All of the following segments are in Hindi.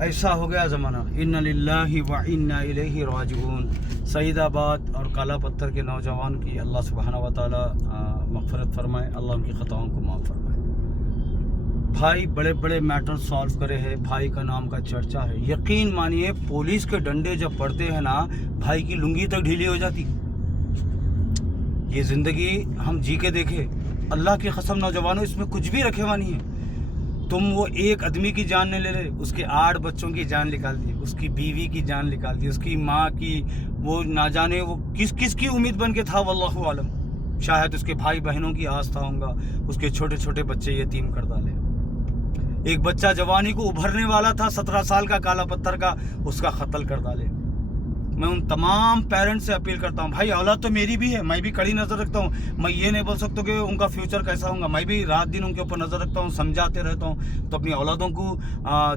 ऐसा हो गया ज़माना। इन्ना लिल्लाहि व इन्ना इलैहि राजिऊन। सईदाबाद और काला पत्थर के नौजवान की अल्लाह सुब्हानहू व तआला मग़फ़िरत फ़रमाए, अल्लाह उनकी ख़ताओं को माफ़ फ़रमाए। भाई बड़े बड़े मैटर सॉल्व करे हैं, भाई का नाम का चर्चा है। यकीन मानिए पुलिस के डंडे जब पड़ते हैं ना, भाई की लुंगी तक ढीली हो जाती। ये ज़िंदगी हम जी के देखे, अल्लाह की कसम नौजवानों, इसमें कुछ भी रखे हुआ नहीं है। तुम वो एक आदमी की जान नहीं ले रहे, उसके 8 बच्चों की जान निकाल दी, उसकी बीवी की जान निकाल दी, उसकी माँ की, वो ना जाने वो किस की उम्मीद बन के था, वल्लाहु आलम। शायद उसके भाई बहनों की आस्था होगा, उसके छोटे छोटे बच्चे यतीम कर डाले। एक बच्चा जवानी को उभरने वाला था, 17 साल का, काला पत्थर का, उसका कत्ल कर डाले। मैं उन तमाम पेरेंट्स से अपील करता हूँ, भाई औलाद तो मेरी भी है, मैं भी कड़ी नज़र रखता हूँ। मैं ये नहीं बोल सकता कि उनका फ्यूचर कैसा होगा, मैं भी रात दिन उनके ऊपर नज़र रखता हूँ, समझाते रहता हूँ। तो अपनी औलादों को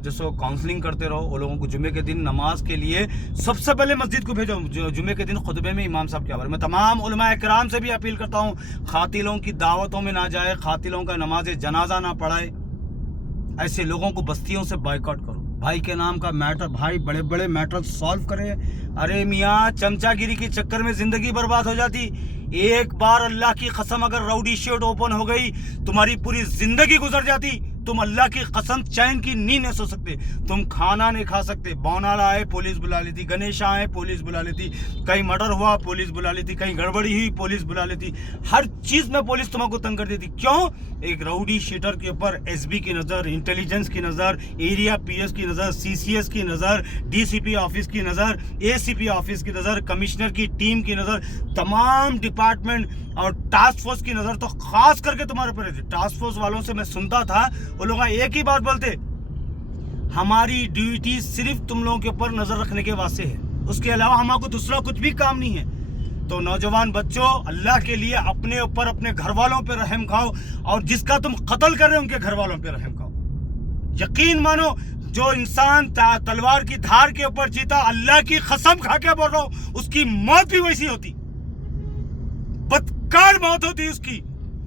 जैसे काउंसलिंग करते रहो, वो लोगों को जुमे के दिन नमाज के लिए सबसे पहले मस्जिद को भेजो। जुमे के दिन खुतबे में इमाम साहब के बारे में तमाम उलमाए किराम से भी अपील करता हूँ, खातिलों की दावतों में ना जाए, खातिलों का नमाज जनाजा ना पढ़ाए। ऐसे लोगों को बस्तियों से बाइकआउट करो। भाई के नाम का मैटर, भाई बड़े बड़े मैटर सॉल्व करे। अरे मियाँ, चमचागिरी के चक्कर में जिंदगी बर्बाद हो जाती। एक बार अल्लाह की कसम अगर राउडी शीट ओपन हो गई, तुम्हारी पूरी जिंदगी गुजर जाती। तुम अल्लाह की कसम चैन की नींद नहीं सो सकते, तुम खाना नहीं खा सकते। बौनाला आए पुलिस बुला लेती, गणेशा आए पुलिस बुला लेती, कहीं मर्डर हुआ पुलिस बुला लेती, कहीं गड़बड़ी हुई पुलिस बुला लेती। हर चीज में पुलिस तुम्हारे तंग कर देती। क्यों? एक राउडी शीटर के ऊपर एसबी की नज़र, इंटेलिजेंस की नज़र, एरिया पीएस की नज़र, सीसीएस की नज़र, डीसीपी ऑफिस की नज़र, एसीपी ऑफिस की नज़र, कमिश्नर की टीम की नज़र, तमाम डिपार्टमेंट और टास्क फोर्स की नज़र तो खास करके तुम्हारे ऊपर रहती। टास्क फोर्स वालों से मैं सुनता था, वो लोग एक ही बात बोलते, हमारी ड्यूटी सिर्फ तुम लोगों के ऊपर नजर रखने के वास्ते है, उसके अलावा हमारे दूसरा कुछ भी काम नहीं है। तो नौजवान बच्चों, अल्लाह के लिए अपने ऊपर, अपने घर वालों पे रहम खाओ, और जिसका तुम कत्ल कर रहे हो उनके घर वालों पे रहम खाओ। यकीन मानो, जो इंसान तलवार की धार के ऊपर जीता, अल्लाह की कसम खा के बोल रहा हूं, उसकी मौत भी वैसी होती, बदकार मौत होती उसकी।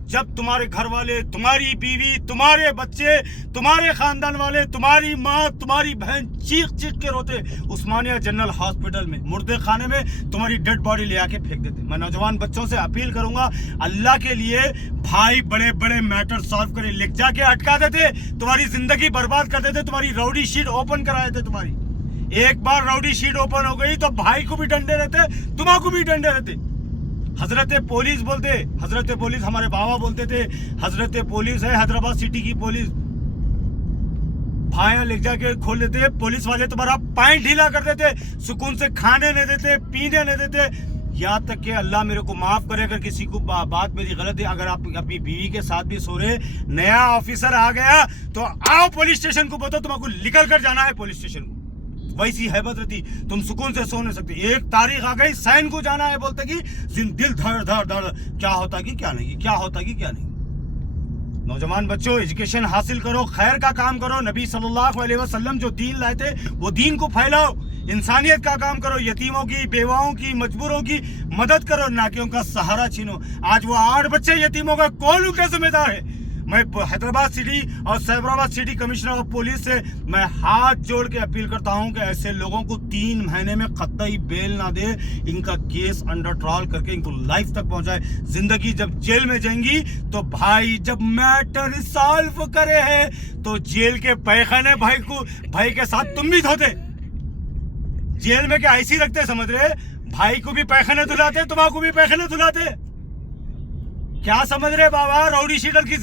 जब तुम्हारे घर वाले, तुम्हारी बीवी, तुम्हारे बच्चे, तुम्हारे खानदान वाले, तुम्हारी माँ, तुम्हारी बहन चीख चीख के रोते उस्मानिया जनरल हॉस्पिटल में, मुर्दे खाने में तुम्हारी डेड बॉडी ले आके फेंक देते। मैं नौजवान बच्चों से अपील करूंगा, अल्लाह के लिए भाई बड़े बड़े मैटर सॉल्व करे, लिख जाके अटका देते, तुम्हारी जिंदगी बर्बाद कर देते, तुम्हारी राउडी शीट ओपन करा देते। तुम्हारी एक बार राउडी शीट ओपन हो गई तो भाई को भी डंडे रहते, तुम्हारा भी डंडे रहते। हजरत पुलिस बोलते, हजरत पुलिस हमारे बाबा बोलते थे, हजरत पुलिस है हैदराबाद सिटी की पुलिस। भाया ले जाके खोल देते, पुलिस वाले तुम्हारा पैंट ढीला कर देते, सुकून से खाने नहीं देते, पीने नहीं देते। यहाँ तक कि अल्लाह मेरे को माफ करे अगर किसी को बात मेरी गलत है, अगर आप अपनी बीवी के साथ भी सो रहे, नया ऑफिसर आ गया तो आओ पुलिस स्टेशन को, बताओ तुम्हारा निकल कर जाना है पुलिस स्टेशन को। वैसी हैबत रहती, तुम सुकून से सो नहीं सकते। एक तारीख आ गई, सैन को जाना है, बोलते कि दिल धड़ धड़ धड़, क्या होता कि क्या नहीं, क्या होता कि क्या नहीं। नौजवान बच्चों, एजुकेशन हासिल करो, खैर का काम करो। नबी सल्लल्लाहु अलैहि वसल्लम जो दीन लाए थे वो दीन को फैलाओ, इंसानियत का काम करो, यतीमों की, बेवाओं की, मजबूरों की मदद करो, ना कि उनका सहारा छीनो। आज वो 8 बच्चे यतीमों का कौन उनका जिम्मेदार है? मैं हैदराबाद सिटी और Cyberabad city commissioner of police से मैं हाथ जोड़ के अपील करता हूं कि ऐसे लोगों को 3 महीने में कतई बेल ना दे, इनका केस अंडर ट्रायल करके इनको लाइफ तक पहुंचाए। जिंदगी जब जेल में जाएंगी तो भाई जब मैटर सॉल्व करे है तो जेल के पैखाने भाई के साथ तुम भी धोते। जेल में क्या ऐसी रखते समझ रहे? भाई को भी पैखाने धुलाते, तुम्हारा को भी पैखाने धुलाते। क्या समझ रहे बाबा? राउडी शीटर की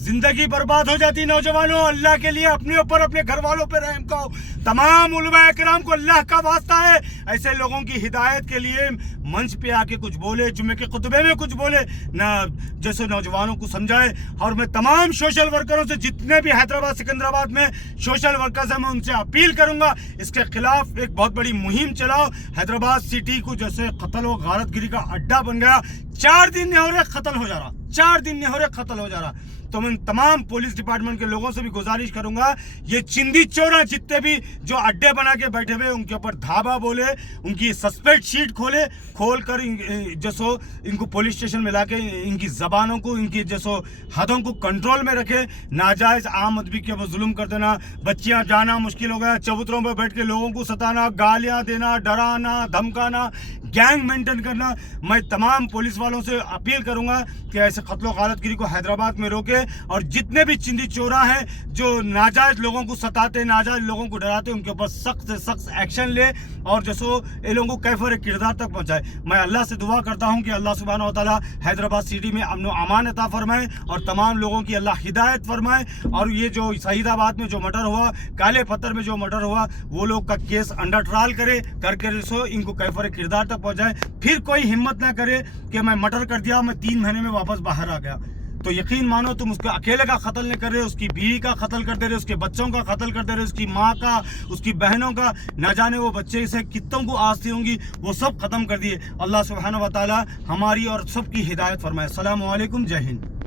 जिंदगी बर्बाद हो जाती। नौजवानों, अल्लाह के लिए अपने ऊपर, अपने घर वालों पर रहम करो। तमाम उलमाए किराम को अल्लाह का वास्ता है, ऐसे लोगों की हिदायत के लिए मंच पे आके कुछ बोले, जुम्मे के खुतबे में कुछ बोले ना, जैसे नौजवानों को समझाए। और मैं तमाम सोशल वर्करों से, जितने भी हैदराबाद सिकंदराबाद में सोशल वर्कर्स हैं, मैं उनसे अपील करूंगा इसके खिलाफ एक बहुत बड़ी मुहिम चलाओ। हैदराबाद सिटी को जैसे कत्ल और गारतगिरी का अड्डा बन गया, 4 दिन नहीं हो रहे कत्ल हो जा रहा, 4 दिन नहीं हो रहे कत्ल हो जा रहा। तमाम पुलिस डिपार्टमेंट के लोगों से भी गुजारिश करूंगा, ये चिंदी चोरा जितने भी जो अड्डे बना के बैठे हुए उनके ऊपर धावा बोले, उनकी सस्पेक्ट शीट खोल कर जैसो इनको पुलिस स्टेशन में लाके इनकी जबानों को, इनकी जैसो हदों को कंट्रोल में रखे। नाजायज आम आदमी के ऊपर जुल्म कर देना, बच्चियां जाना मुश्किल हो गया, चबूतरों पर बैठ के लोगों को सताना, गालियां देना, डराना, धमकाना, गैंग मेंटेन करना। मैं तमाम पुलिस वालों से अपील करूंगा कि ऐसे कत्लो गालतगिरी को हैदराबाद में रोके, और जितने भी चिंदी चोरा हैं जो नाजायज लोगों को सताते, नाजायज लोगों को डराते, उनके ऊपर सख्त से सख्त एक्शन ले और जैसो ये लोगों को कैफर किरदार तक पहुंचाए। मैं अल्लाह से दुआ करता हूं कि अल्लाह सुब्हानहू व तआला हैदराबाद सिटी में अमन व अमान अता फरमाए और तमाम लोगों की अल्लाह हिदायत फरमाए। और ये जो शहीदाबाद में जो मर्डर हुआ, काले पत्थर में जो मर्डर हुआ, वो लोग का केस अंडर ट्रायल करके सो इनको कैफर किरदार तक पहुंचाए। फिर कोई हिम्मत ना करे कि मैं मर्डर कर दिया, मैं 3 महीने में वापस बाहर आ गया। तो यकीन मानो तुम उसके अकेले का कत्ल नहीं कर रहे, उसकी बीवी का कत्ल कर दे रहे, उसके बच्चों का कत्ल कर दे रहे, उसकी माँ का, उसकी बहनों का, न जाने वो बच्चे से कितनों को आस्ती होंगी, वो सब खत्म कर दिए। अल्लाह सुब्हानहू व तआला हमारी और सबकी हिदायत फरमाए। अस्सलामु अलैकुम, जय हिंद।